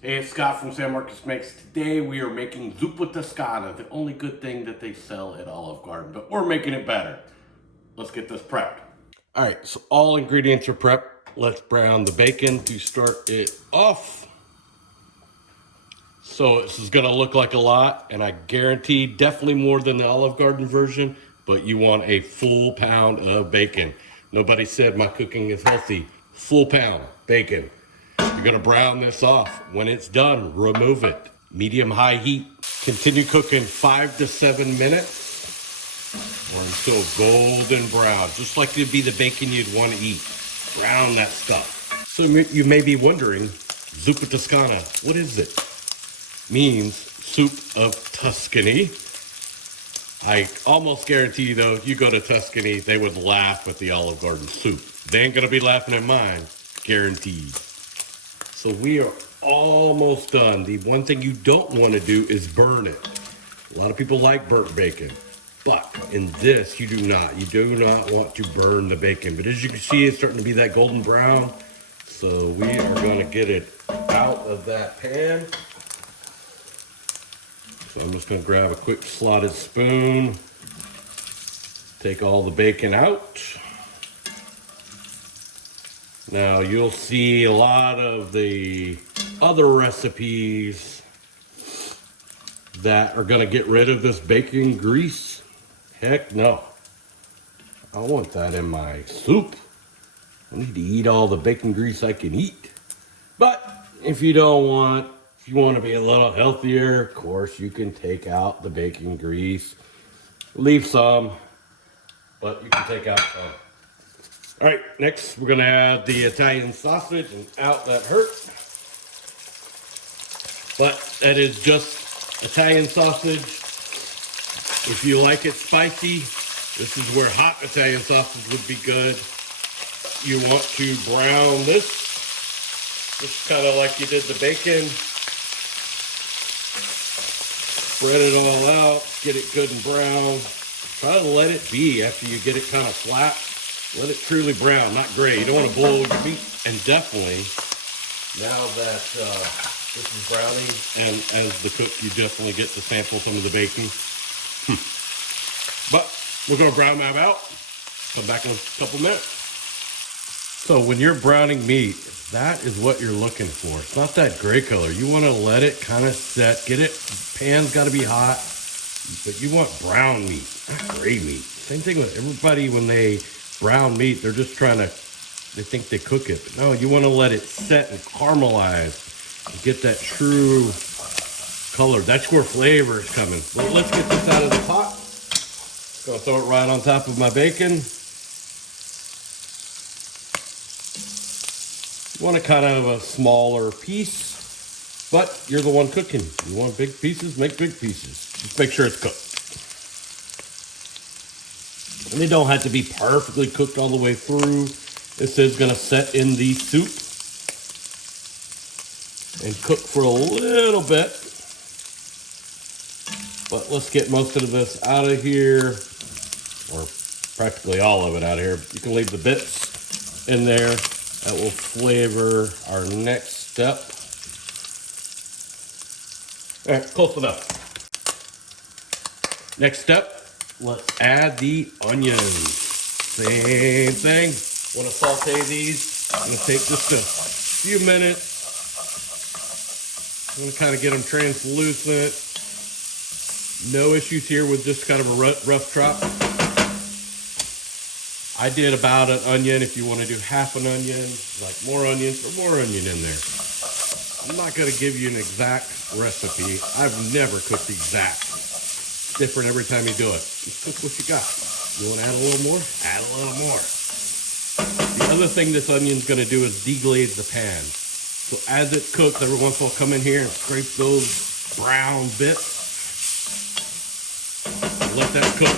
Hey, it's Scott from San Marcos Makes. Today we are making Zuppa Toscana, the only good thing that they sell at Olive Garden, but we're making it better. Let's get this prepped. All right, so all ingredients are prepped. Let's brown the bacon to start it off. So this is gonna look like a lot, and I guarantee definitely more than the Olive Garden version, but you want a full pound of bacon. Nobody said my cooking is healthy. Full pound bacon. You're gonna brown this off. When it's done, remove it. Medium-high heat. Continue cooking 5 to 7 minutes or until golden brown, just like it'd be the bacon you'd want to eat. Brown that stuff. So you may be wondering, Zuppa Toscana, what is it? Means soup of Tuscany. I almost guarantee though, you go to Tuscany, they would laugh at the Olive Garden soup. They ain't gonna be laughing at mine, guaranteed. So we are almost done. The one thing you don't want to do is burn it. A lot of people like burnt bacon, but in this you do not. You do not want to burn the bacon. But as you can see, it's starting to be that golden brown. So we are going to get it out of that pan. So I'm just going to grab a quick slotted spoon, take all the bacon out. Now you'll see a lot of the other recipes that are gonna get rid of this bacon grease. Heck no. I want that in my soup. I need to eat all the bacon grease I can eat. But if you want to be a little healthier, of course you can take out the bacon grease. Leave some, but you can take out some. All right, next we're gonna add the Italian sausage, and out that hurt. But that is just Italian sausage. If you like it spicy, this is where hot Italian sausage would be good. You want to brown this, just kind of like you did the bacon. Spread it all out, get it good and brown. Try to let it be after you get it kind of flat. Let it truly brown, not gray. You don't want to boil your meat. And definitely, now that this is browning, and as the cook, you definitely get to sample some of the bacon. But we're going to brown that out. Come back in a couple minutes. So when you're browning meat, that is what you're looking for. It's not that gray color. You want to let it kind of set. Get it, pan's got to be hot. But you want brown meat, not gray meat. Same thing with everybody when they brown meat, they're just trying to, they think they cook it. But no, you want to let it set and caramelize and get that true color. That's where flavor is coming. Well, let's get this out of the pot. Gonna throw it right on top of my bacon. You want a kind of a smaller piece, but you're the one cooking. You want big pieces, make big pieces. Just make sure it's cooked. And they don't have to be perfectly cooked all the way through. This is gonna set in the soup and cook for a little bit. But let's get most of this out of here, or practically all of it out of here. You can leave the bits in there. That will flavor our next step. All right, close enough. Next step. Let's add the onions. Same thing. Want to saute these. I'm going to take just a few minutes. I'm going to kind of get them translucent. No issues here with just kind of a rough chop. I did about an onion. If you want to do half an onion, like more onions, or more onion in there. I'm not going to give you an exact recipe. I've never cooked exact. Different every time you do it. Just cook what you got. You want to add a little more? Add a little more. The other thing this onion's going to do is deglaze the pan. So as it cooks, every once in a while come in here and scrape those brown bits. Let that cook.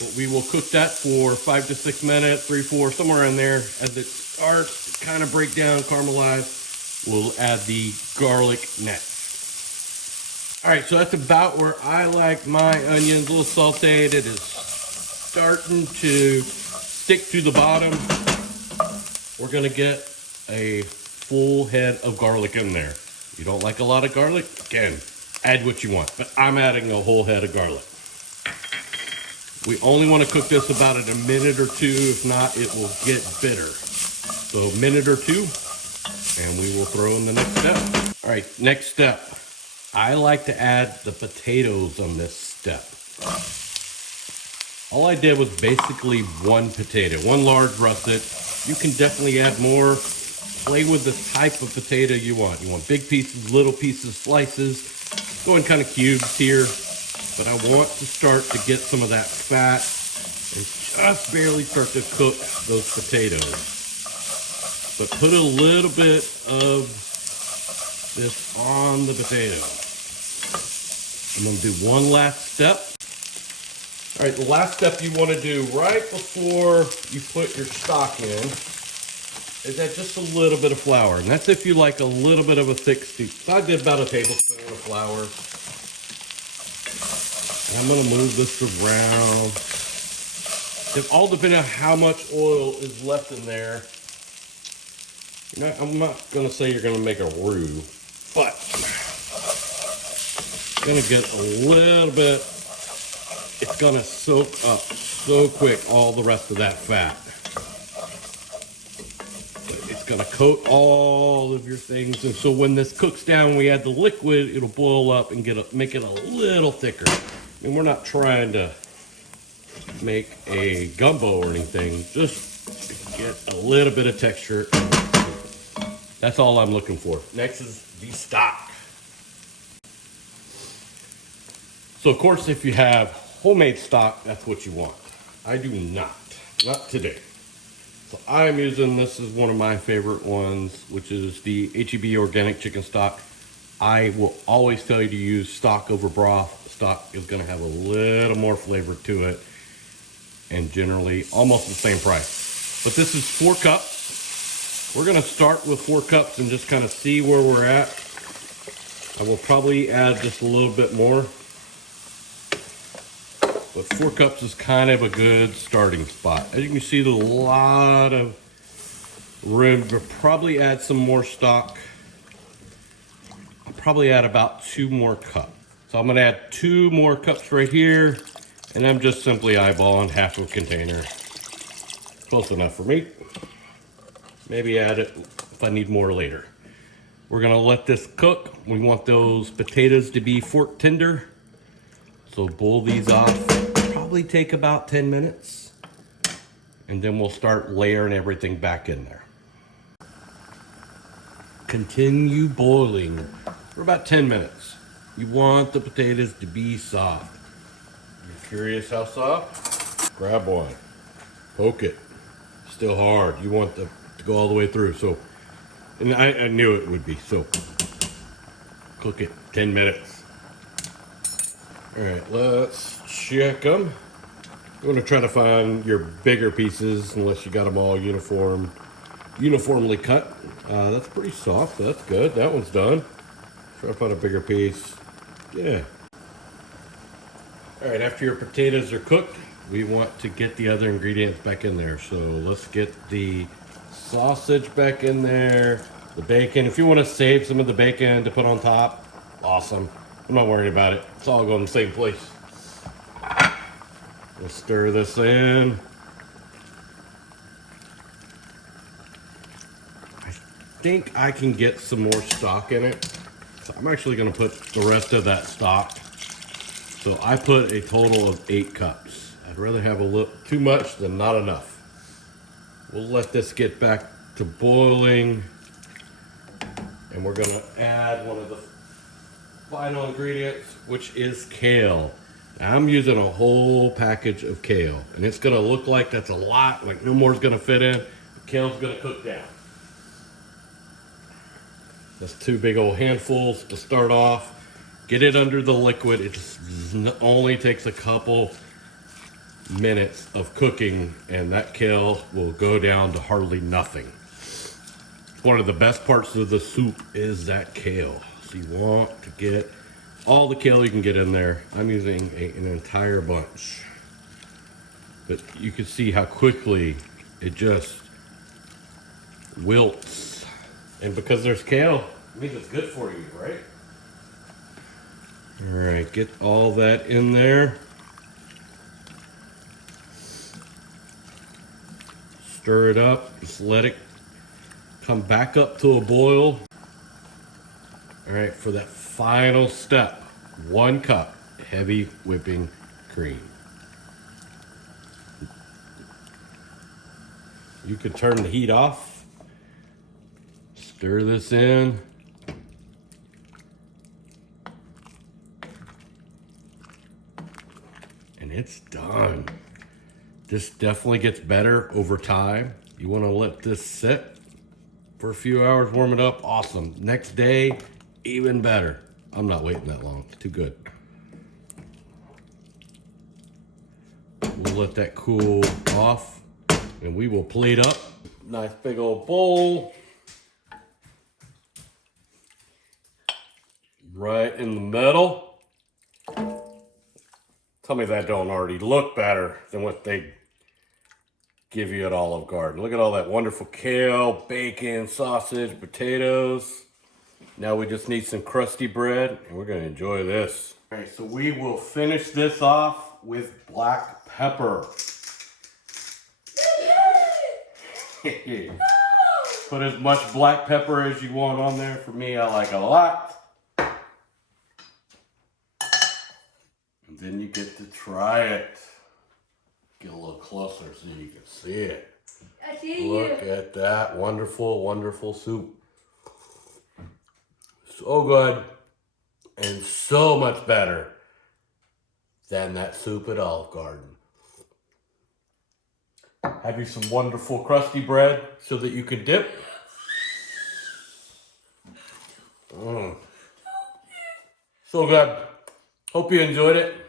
But we will cook that for 5 to 6 minutes, 3, 4, somewhere in there. As it starts to kind of break down, caramelize, we'll add the garlic next. All right, so that's about where I like my onions, a little sauteed. It is starting to stick to the bottom. We're gonna get a full head of garlic in there. You don't like a lot of garlic? Again, add what you want, but I'm adding a whole head of garlic. We only want to cook this about a minute or two. If not, it will get bitter. So a minute or two, and we will throw in the next step. All right, next step. I like to add the potatoes on this step. All I did was basically one potato, one large russet. You can definitely add more. Play with the type of potato you want. You want big pieces, little pieces, slices. Go in kind of cubes here. But I want to start to get some of that fat and just barely start to cook those potatoes. But put a little bit of this on the potatoes. I'm going to do one last step. All right, the last step you want to do right before you put your stock in is add just a little bit of flour. And that's if you like a little bit of a thick stew. So I did about a tablespoon of flour. I'm going to move this around. It all depends on how much oil is left in there. I'm not going to say you're going to make a roux, but you're going to get a little bit. It's going to soak up so quick all the rest of that fat. It's going to coat all of your things. And so when this cooks down, we add the liquid, it'll boil up and make it a little thicker. And we're not trying to make a gumbo or anything, just get a little bit of texture. That's all I'm looking for. Next is the stock. So of course, if you have homemade stock, that's what you want. I do not today. So I'm using, this is one of my favorite ones, which is the H-E-B organic chicken stock. I will always tell you to use stock over broth. Stock is going to have a little more flavor to it and generally almost the same price. But this is 4 cups. We're going to start with 4 cups and just kind of see where we're at. I will probably add just a little bit more. But 4 cups is kind of a good starting spot. As you can see, there's a lot of room to probably add some more stock. I'll probably add about 2 more cups. So I'm gonna add 2 more cups right here, and I'm just simply eyeballing half a container. Close enough for me. Maybe add it if I need more later. We're gonna let this cook. We want those potatoes to be fork tender. So boil these off. Probably take about 10 minutes. And then we'll start layering everything back in there. Continue boiling for about 10 minutes. You want the potatoes to be soft. You're curious how soft? Grab one, poke it. Still hard. You want to go all the way through. So, and I knew it would be. So, cook it 10 minutes. All right, let's check them. You want to try to find your bigger pieces, unless you got them all uniformly cut. That's pretty soft. So that's good. That one's done. Try to find a bigger piece. Yeah. All right, after your potatoes are cooked, we want to get the other ingredients back in there. So let's get the sausage back in there, the bacon. If you want to save some of the bacon to put on top, awesome. I'm not worried about it. It's all going in the same place. We'll stir this in. I think I can get some more stock in it. So I'm actually going to put the rest of that stock. So I put a total of 8 cups. I'd rather have a little too much than not enough. We'll let this get back to boiling. And we're going to add one of the final ingredients, which is kale. Now, I'm using a whole package of kale. And it's going to look like that's a lot, like no more is going to fit in. The kale's going to cook down. That's 2 big old handfuls to start off. Get it under the liquid. It just only takes a couple minutes of cooking, and that kale will go down to hardly nothing. One of the best parts of the soup is that kale. So you want to get all the kale you can get in there. I'm using an entire bunch. But you can see how quickly it just wilts. And because there's kale, I mean, it's good for you, right? All right, get all that in there. Stir it up, just let it come back up to a boil. All right, for that final step, 1 cup heavy whipping cream. You can turn the heat off, stir this in. And it's done. This definitely gets better over time. You want to let this sit for a few hours, warm it up, awesome. Next day, even better. I'm not waiting that long, it's too good. We'll let that cool off and we will plate up. Nice big old bowl. Right in the middle. Tell me that don't already look better than what they give you at Olive Garden. Look at all that wonderful kale, bacon, sausage, potatoes. Now we just need some crusty bread and we're gonna enjoy this. All right, so we will finish this off with black pepper. Put as much black pepper as you want on there. For me, I like a lot. And then you get to try it. Get a little closer so you can see it. I see you. Look at that wonderful, wonderful soup. So good and so much better than that soup at Olive Garden. Have you some wonderful crusty bread so that you can dip. So good. Hope you enjoyed it.